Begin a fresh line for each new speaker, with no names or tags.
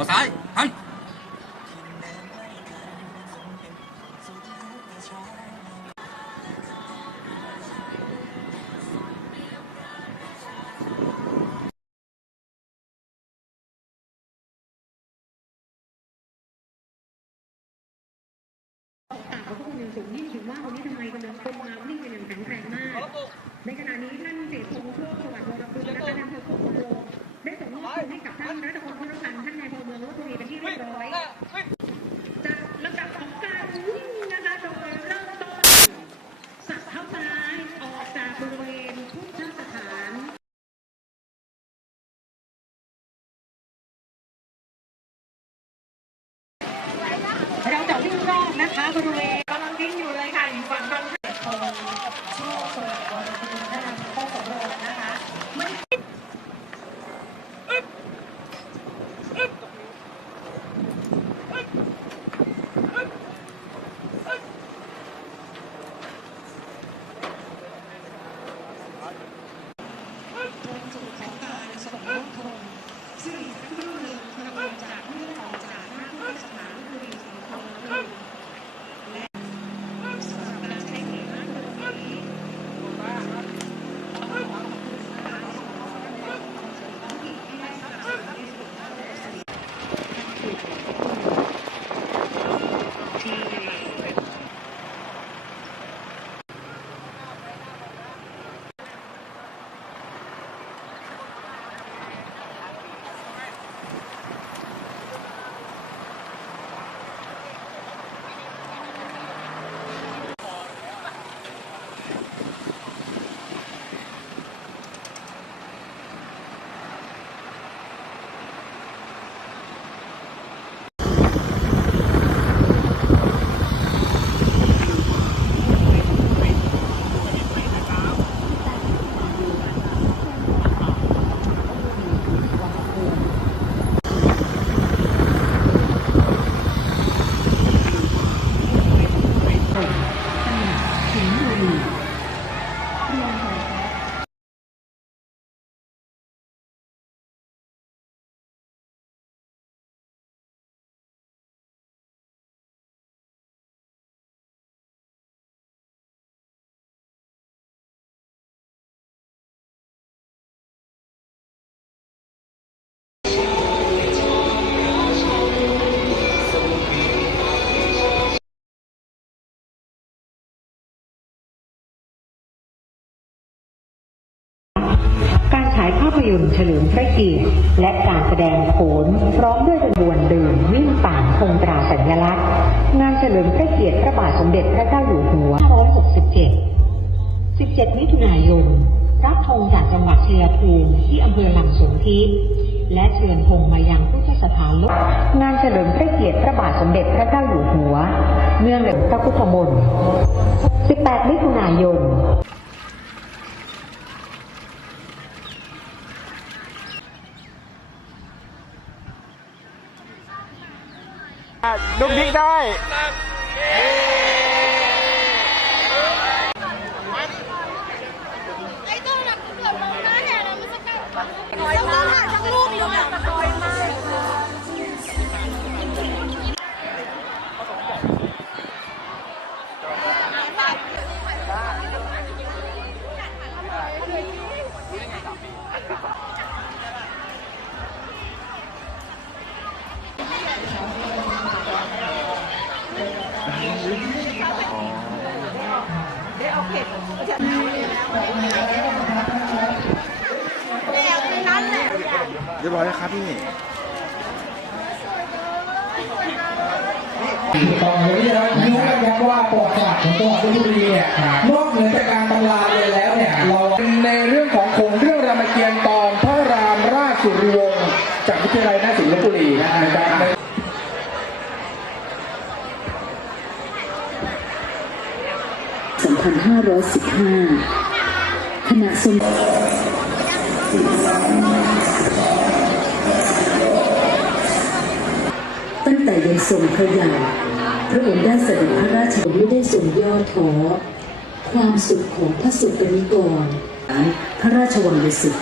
หัวซ้ายหัน
ต่าเขาก็คงยังสูงยิ่งถึงว่าวันนี้ทำไมกำลังคนมาวิ่งกันอย่างแข็งแกร่งมาก ในขณะนี้ท่านเสกพงษ์โชคสวัสดิ์วรคุณนะคะนายอำเภอโคก คะบริเวณกำลังวิ่งอยู่เลยค่ะอยู่ฝั่งบางแสนโชคสวัสดิ์ ยภาพ
ยนตร์เฉลิมพระเกียรติและการแสดงโขนพร้อมด้วยขบวนเดินวิ่งป่านธงตราสัญลักษณ์ งานเฉลิมพระเกียรติพระบาทสมเด็จพระเจ้าอยู่หัว 567 17 มิถุนายน รับธงจากจังหวัดชัยภูมิที่อำเภอหลำสนธิและเชิญธงมายังพุทธสถานลกงานเฉลิมพระเกียรติพระบาทสมเด็จพระเจ้าอยู่หัว เนื่องในพระพุทธมนต์18 มิถุนายน
ดุกดิกได้
เรี
ยบร้อยแล้วครับพี่
ตอนนี้นะรู้นะครับว่าประวัติศาสตร์ของจังหวัดลบบุรีเนี่ยนอกเหนือจากการตำราเลยแล้วเนี่ยเราในเรื่องของโขงเรื่องรามเกียรติ์ตอนพระรามราชสุริวงศ์จากวิทยาลัยนาฏศิลป์ลบบุรีนะฮะจากใน
2515 ขณะทรงตั้งแต่ยังทรงพระเยาว์พระองค์ได้เสด็จพระราชดำไม่ได้ทรงย่อท้อความสุขของพระสุตนิกร พระราชวังดุสิต